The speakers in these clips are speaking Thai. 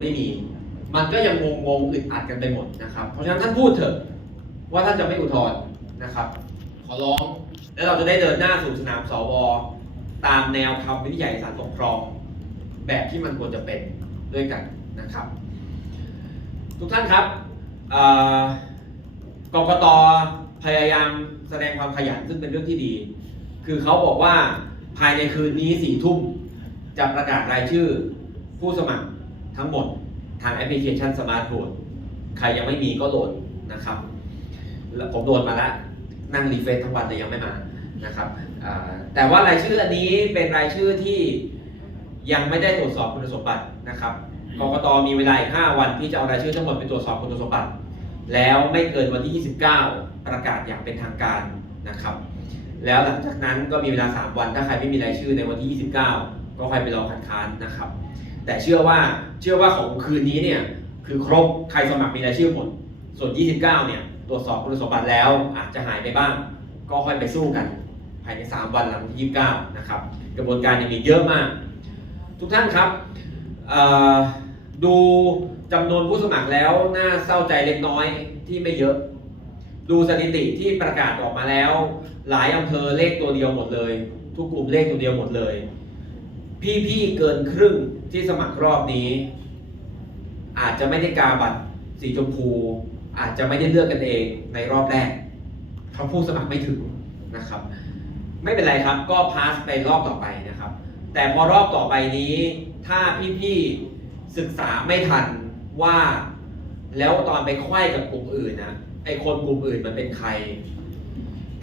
ไม่มี มันก็ยังงงงๆอึดอัดกันไปหมดนะครับ เพราะฉะนั้นท่านพูดเถอะว่าท่านจะไม่อุทธรณ์นะครับ ขอร้องแล้วเราจะได้เดินหน้าสู่สนามสวตามแนวคำวินิจฉัยศาลปกครอง แบบที่มันควรจะเป็นด้วยกันนะครับ ทุกท่านครับเอ่อกกตพยายามแสดงความขยันซึ่งเป็นเรื่องที่ดี คือเขาบอกว่าภายในคืนนี้สี่ทุ่มจะประกาศรายชื่อผู้สมัคร ทั้งหมดทางแอปพลิเคชันสมาร์ทโฟนใครยังไม่มีก็โหลดนะครับ ผมโหลดมาแล้วนั่งรีเฟรชทั้งวันเลยยังไม่มานะครับแต่ว่ารายชื่ออันนี้เป็นรายชื่อที่ยังไม่ได้ตรวจสอบคุณสมบัตินะครับกรกตมีเวลาอีก 5 วันที่จะเอารายชื่อทั้งหมดไปตรวจสอบคุณสมบัติ แล้วไม่เกินวันที่ 29 ประกาศอย่างเป็นทางการนะครับ แล้วหลังจากนั้นก็มีเวลา 3 วันถ้าใครไม่มีรายชื่อในวันที่ 29 ก็ค่อยไปรอคัดค้านนะครับ แต่เชื่อว่าเชื่อว่าของคืนนี้เนี่ยคือครบใครสมัครมีรายชื่อหมดส่วน 29 เนี่ยตรวจสอบคุณสมบัติแล้ว อาจจะหายไปบ้าง ก็ค่อยไปสู้กัน ภายใน 3 วันหลังที่ 29 นะครับ กระบวนการยังมีเยอะมาก ทุกท่านครับดูจำนวนผู้สมัครแล้วน่าเศร้าใจเล็กน้อยที่ไม่เยอะ ดูสถิติที่ประกาศออกมาแล้ว หลายอำเภอเลขตัวเดียวหมดเลย ทุกกลุ่มเลขตัวเดียวหมดเลย พี่ๆเกินครึ่งที่สมัครรอบนี้ อาจจะไม่ได้กาบัตรสีชมพู อาจจะไม่ได้เลือกกันเองในรอบแรกเพราะผู้สมัครไม่ถึงนะครับ ไม่เป็นไรครับก็พาสไปรอบต่อไปนะครับ แต่พอรอบต่อไปนี้ ถ้าพี่ๆศึกษาไม่ทันว่าแล้วตอนไปไขว้กับกลุ่มอื่นนะไอคนกลุ่มอื่นมันเป็นใคร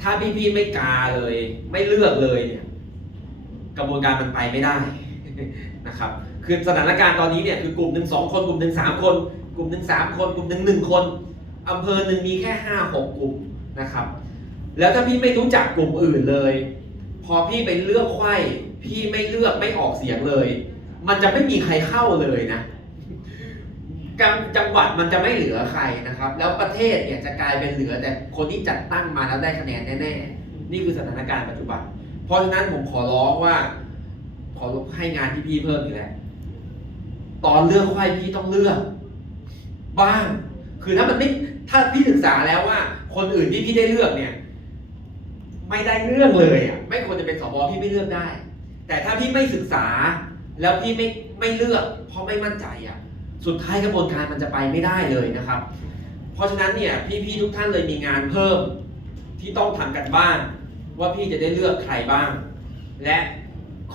ถ้าพี่ๆไม่กาเลย ไม่เลือกเลยเนี่ย กระบวนการมันไปไม่ได้นะครับคือสถานการณ์ตอนนี้เนี่ยคือกลุ่มหนึ่งสองคนกลุ่มหนึ่งสามคน กลุ่มหนึ่งสามคนกลุ่มหนึ่งหนึ่งคนอำเภอหนึ่งมีแค่ห้าหกกลุ่มนะครับ แล้วถ้าพี่ไม่รู้จักกลุ่มอื่นเลย พอพี่ไปเลือกไข้พี่ไม่เลือกไม่ออกเสียงเลย มันจะไม่มีใครเข้าเลยนะจังหวัดมันจะไม่เหลือใครนะครับ แล้วประเทศเนี่ยจะกลายเป็นเหลือแต่คนที่จัดตั้งมาแล้วได้คะแนนแน่ๆนี่คือสถานการณ์ปัจจุบัน เพราะฉะนั้นผมขอร้องว่า ขอให้งานที่พี่เพิ่มอีกแล้วตอนเลือกไขว้พี่ต้องเลือกบ้าง คือถ้ามันไม่ถ้าพี่ศึกษาแล้วว่า คนอื่นที่พี่ได้เลือกเนี่ย ไม่ได้เรื่องเลยอะไม่ควรจะเป็นสวพี่ไม่เลือกได้ แต่ถ้าพี่ไม่ศึกษา แล้วพี่ไม่ไม่เลือก เพราะไม่มั่นใจอะ สุดท้ายกระบวนการมันจะไปไม่ได้เลยนะครับ เพราะฉะนั้นเนี่ยพี่ๆทุกท่านเลยมีงานเพิ่มที่ต้องทำกันบ้าน ว่าพี่จะได้เลือกใครบ้าง และ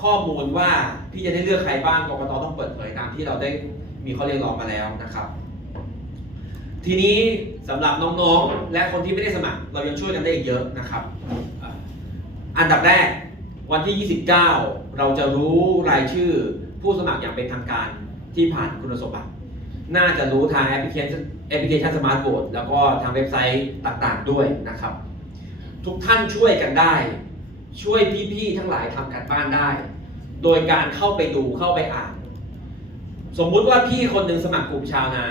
ข้อมูลว่าพี่จะได้เลือกใครบ้างกรกตต้องเปิดเผยตามที่เราได้มีข้อเรียกร้องมาแล้วนะครับ ทีนี้สำหรับน้องๆ และคนที่ไม่ได้สมัคร เรายังช่วยกันได้อีกเยอะนะครับ อันดับแรกวันที่ 29 เราจะรู้รายชื่อผู้สมัครอย่างเป็นทางการที่ผ่านคุณสมบัติ น่าจะรู้ทางแอปพลิเคชันแอปพลิเคชันสมาร์ทโหวตแล้วก็ทางเว็บไซต์ต่างๆ ด้วยนะครับ ทุกท่านช่วยกันได้ ช่วยพี่ๆทั้งหลายทำการบ้านได้ โดยการเข้าไปดูเข้าไปอ่าน สมมุติว่าพี่คนหนึ่งสมัครกลุ่มชาวนา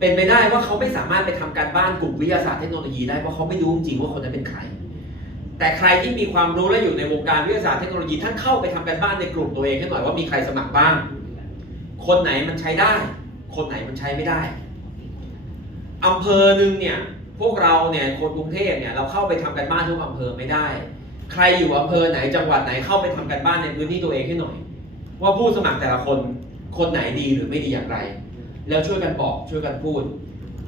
เป็นไปได้ว่าเขาไม่สามารถไปทำการบ้านกลุ่มวิทยาศาสตร์เทคโนโลยีได้เพราะเขาไม่รู้จริงว่าคนนั้นเป็นใครแต่ใครที่มีความรู้และอยู่ในวงการวิทยาศาสตร์เทคโนโลยีท่านเข้าไปทำการบ้านในกลุ่มตัวเองให้หน่อยว่ามีใครสมัครบ้าง คนไหนมันใช้ได้ คนไหนมันใช้ไม่ได้อำเภอหนึ่งเนี่ย พวกเราเนี่ยคนกรุงเทพเนี่ยเราเข้าไปทำกันบ้านทุกอำเภอไม่ได้ ใครอยู่อำเภอไหนจังหวัดไหนเข้าไปทำกันบ้านในพื้นที่ตัวเองให้หน่อย ว่าผู้สมัครแต่ละคนคนไหนดีหรือไม่ดีอย่างไร แล้วช่วยกันบอกช่วยกันพูด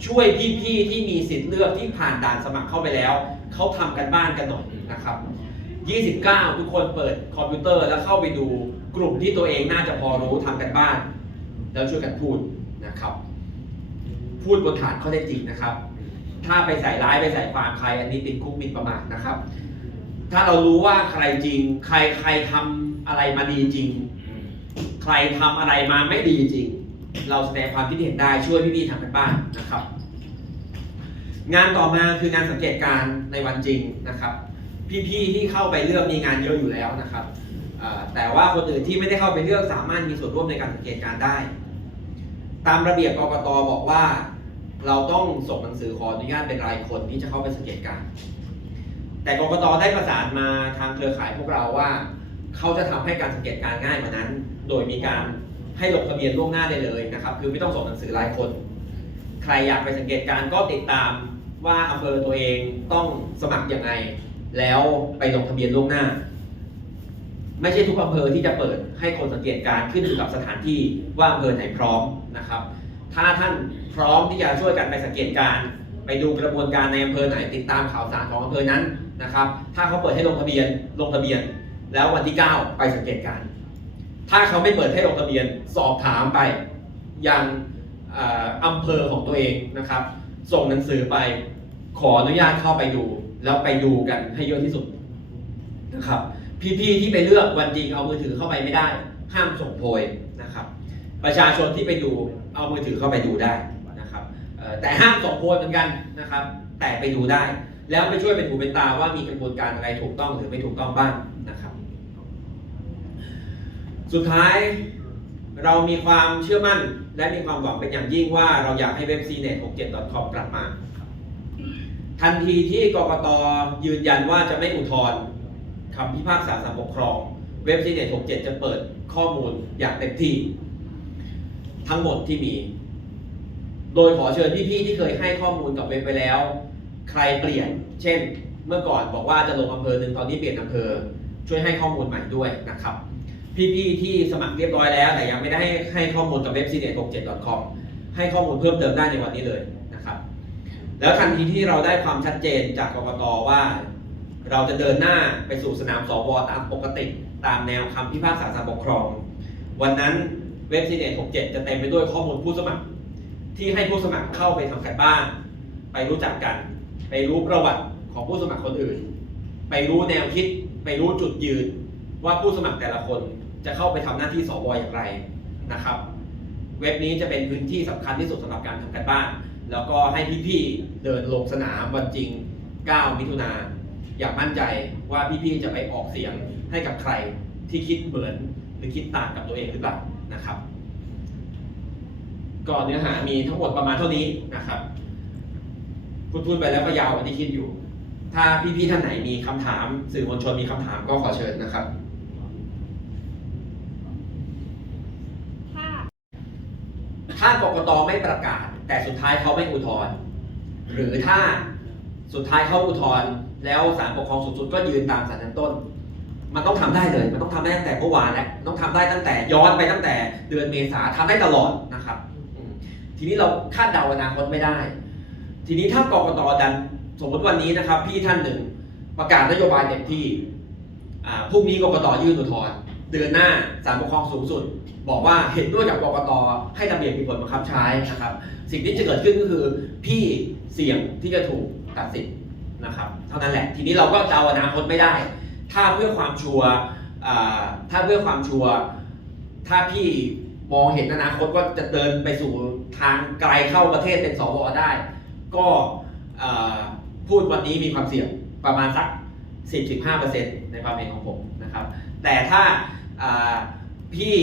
ช่วยพี่ๆที่มีสิทธิ์เลือกที่ผ่านด่านสมัครเข้าไปแล้วเขาทำกันบ้านกันหน่อยนะครับ29 ทุกคนเปิดคอมพิวเตอร์แล้วเข้าไปดูกลุ่มที่ตัวเองน่าจะพอรู้ทำกันบ้าน แล้วช่วยกันพูดนะครับ พูดบนฐานข้อเท็จจริงนะครับ ถ้าไปใส่ร้ายไปใส่ความใคร อันนี้ติดคุกมินประมาทนะครับ ถ้าเรารู้ว่าใครจริง ใครใครทำอะไรมาดีจริง ใครทำอะไรมาไม่ดีจริง เราแสดงความคิดเห็นได้ช่วยพี่ๆทำกันบ้านนะครับ งานต่อมาคืองานสังเกตการในวันจริงนะครับ พี่ๆที่เข้าไปเลือกมีงานเยอะอยู่แล้วนะครับแต่ว่าคนอื่นที่ไม่ได้เข้าไปเลือกสามารถมีส่วนร่วมในการสังเกตการได้ ตามระเบียบกรกตบอกว่า เราต้องส่งหนังสือขออนุญาตเป็นรายคนที่จะเข้าไปสังเกตการณ์แต่กรกตได้ประสานมาทางเครือข่ายพวกเราว่า เขาจะทำให้การสังเกตการณ์ง่ายกว่านั้น โดยมีการให้ลงทะเบียนล่วงหน้าได้เลยนะครับ คือไม่ต้องส่งหนังสือรายคน ใครอยากไปสังเกตการณ์ก็ติดตามว่าอำเภอตัวเองต้องสมัครยังไง แล้วไปลงทะเบียนล่วงหน้า ไม่ใช่ทุกอำเภอที่จะเปิดให้คนสังเกตการณ์ขึ้นอยู่กับสถานที่ว่าอำเภอไหนพร้อมนะครับ ถ้าท่านพร้อมที่จะช่วยกันไปสังเกตการ ไปดูกระบวนการในอำเภอไหนติดตามข่าวสารของอำเภอนั้นนะครับ ถ้าเขาเปิดให้ลงทะเบียนลงทะเบียน แล้ววันที่ 9 ไปสังเกตการ ถ้าเขาไม่เปิดให้ลงทะเบียนสอบถามไปยังเอ่ออำเภอของตัวเองนะครับ ส่งหนังสือไปขออนุญาตเข้าไปดู แล้วไปดูกันให้เยอะที่สุดนะครับ พี่ๆที่ไปเลือกวันจริงเอามือถือเข้าไปไม่ได้ ห้ามส่งโพยนะครับ ประชาชนที่ไปดู เอามือถือเข้าไปดูได้นะครับแต่ห้ามส่งโพยเหมือนกันนะครับ แต่ไปดูได้ แล้วไปช่วยเป็นหูเป็นตาว่ามีกระบวนการอะไรถูกต้องหรือไม่ถูกต้องบ้างนะครับ สุดท้ายเรามีความเชื่อมั่น และมีความหวังเป็นอย่างยิ่งว่าเราอยากให้เว็บ cnet67.com กลับมา ทันทีที่กกตยืนยันว่าจะไม่อุทธรณ์คำพิพากษาศาลปกครอง เว็บ cnet67 จะเปิดข้อมูลอย่างเต็มที่ ทั้งหมดที่มี โดยขอเชิญพี่ๆที่เคยให้ข้อมูลกับเว็บไปแล้ว ใครเปลี่ยน เช่น เมื่อก่อนบอกว่าจะลงอำเภอหนึ่งตอนนี้เปลี่ยนอำเภอ ช่วยให้ข้อมูลใหม่ด้วยนะครับ พี่ๆที่สมัครเรียบร้อยแล้ว แต่ยังไม่ได้ให้ข้อมูลกับเว็บ c n e t 6 7 com ให้ข้อมูลเพิ่มเติมได้ในวันนี้เลยนะครับ แล้วทันทีที่เราได้ความชัดเจนจากกรกตว่า เราจะเดินหน้าไปสู่สนามสวตามปกติ ตามแนวคำพิพากษาศาลปกครอง วันนั้น เว็บ c n e t 6 7 จะเต็มไปด้วยข้อมูลผู้สมัคร ที่ให้ผู้สมัครเข้าไปทำกันบ้าน ไปรู้จักกัน ไปรู้ประวัติของผู้สมัครคนอื่น ไปรู้แนวคิด ไปรู้จุดยืน ว่าผู้สมัครแต่ละคนจะเข้าไปทำหน้าที่สวอย่างไรนะครับ เว็บนี้จะเป็นพื้นที่สำคัญที่สุดสำหรับการทำกันบ้าน แล้วก็ให้พี่ๆเดินลงสนามวันจริง 9 มิถุนาอยางมั่นใจว่าพี่ๆจะไปออกเสียงให้กับใครที่คิดเหมือนหรือคิดต่างกับตัวเองหรือเปล่า นะครับก็เนื้อหามีทั้งหมดประมาณเท่านี้นะครับพูดพูดไปแล้วก็ยาวกว่าที่คิดอยู่ ถ้าพี่ๆท่านไหนมีคำถาม สื่อมวลชนมีคำถามก็ขอเชิญนะครับถ้าถ้ากกตไม่ประกาศ แต่สุดท้ายเขาไม่อุทธรณ์หรือถ้าสุดท้ายเขาอุทธรณ์แล้วศาลปกครองสูงสุดก็ยืนตามศาลชั้นต้น มันต้องทำได้เลย มันต้องทำได้ตั้งแต่เมื่อวานแล้วมันต้องทำได้ตั้งแต่ย้อนไปตั้งแต่เดือนเมษาทำได้ตลอดนะครับอืมทีนี้เราคาดเดาอนาคตไม่ได้ ทีนี้ถ้ากกตดันสมมติวันนี้นะครับ พี่ท่านหนึ่งประกาศนโยบายเต็มที่อ่าพรุ่งนี้กกตยื่นอุทธรณ์เดือนหน้าศาลปกครองสูงสุด บอกว่าเห็นด้วยกับกกตให้ระเบียบมีผลบังคับใช้นะครับ สิ่งที่จะเกิดขึ้นก็คือพี่เสี่ยงที่จะถูกตัดสิทธิ์นะครับ เท่านั้นแหละ ทีนี้เราก็จะเอาอนาคตไม่ได้ ถ้าเพื่อความชัวร์ถ้าเพื่อความชัวร์ถ้าพี่มองเห็นอนาคตว่าจะเดินไปสู่ทางไกลเข้าประเทศเป็นสวได้ ก็พูดวันนี้มีความเสี่ยงประมาณสัก 10-15%ในความเห็นของผมนะครับ แต่ถ้าอ่าพี่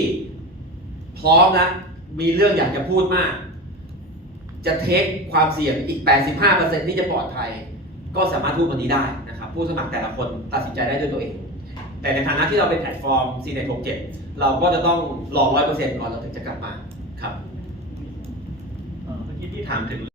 พร้อมนะมีเรื่องอยากจะพูดมาก จะเทคความเสี่ยงอีก 85%ที่จะปลอดภัย ก็สามารถพูดวันนี้ได้นะครับ ผู้สมัครแต่ละคนตัดสินใจได้ด้วยตัวเอง แต่ในฐานะที่เราเป็นแพลตฟอร์ม c 4 6 7 เราก็จะต้องรอ100%ก่อนเราถึงจะกลับมาครับเมื่อกี้ที่ถามถึง